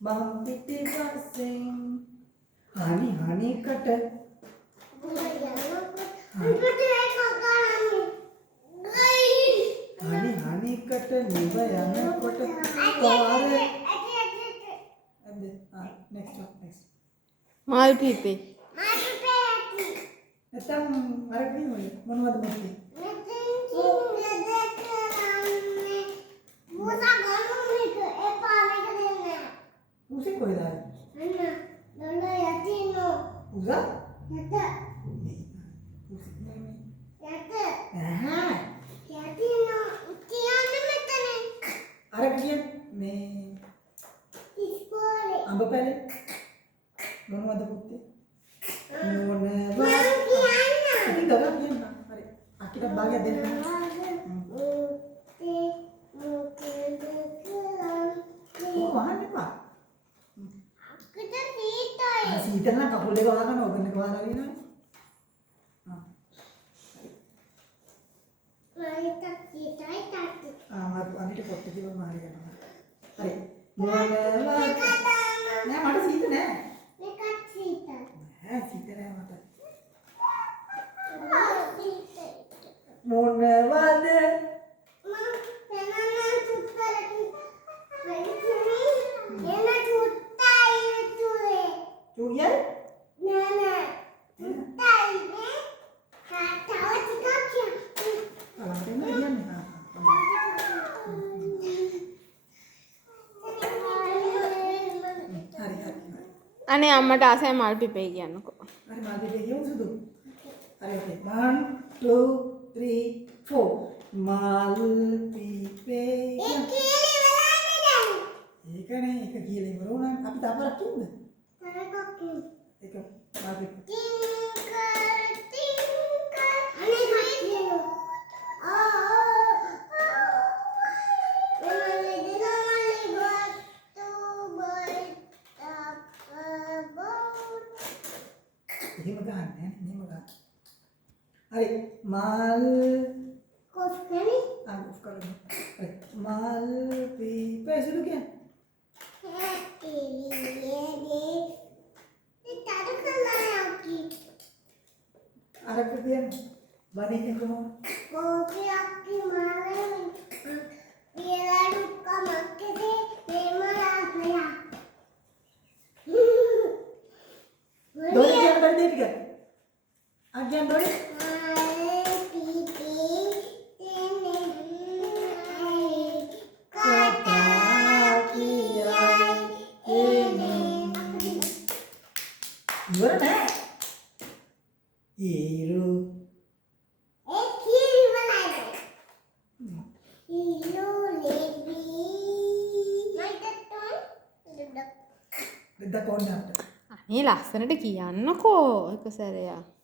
මං පිටිපස්සෙන් හනි කට හනි කට නිව යනකොට පාරේ next මාල් පීපේ නැත්තම් අර කිව්වේ මොනවද මොකද උසේ කොහෙද උසා අර කියන මේ අඹ පැලේ මොනවද පුතේ ඉතින් දරා කියන්න හරි අකිට භාගයක් දෙන්න වහන්න එපා සීතල නම් කකුල් දෙක වහගන්න ඕක දෙක වහලා වෙනවනේ අනිට පොට්ට කියලා මාරි ගන්නවා හරි මොනවද නෑ මට සීත නෑ මේකත් සීත නෑ සීත නෑ මට මොනවද චූරියල් අනේ අම්මට ආසයි මල් පිපේ කියන්නකෝ. හරි මල් පිපේ කියමු සුදු. හරි ඔකේ 1 2 3 4 මල් පිපේ ඒකනේ එක කියලා ඉවර වුණා. අපි තවරක් කියමුද? ඒක මල් පිපේ එහෙම ගන්න නෑ මෙහෙම ගන්න. හරි මල් කොස්කරි ඔෆ් කරමු. හරි මල් පිපේ සුදු කියන්නේ අරක කියන්නේ බණින්නේ කොහොමද? Dori jangan berdiri tiga. Agian Dori. Gimana nih? Iru. Kiri mana? Iru lebi. Dedak kondak. අනේ ලස්සනට කියන්නකෝ එක සැරයක්.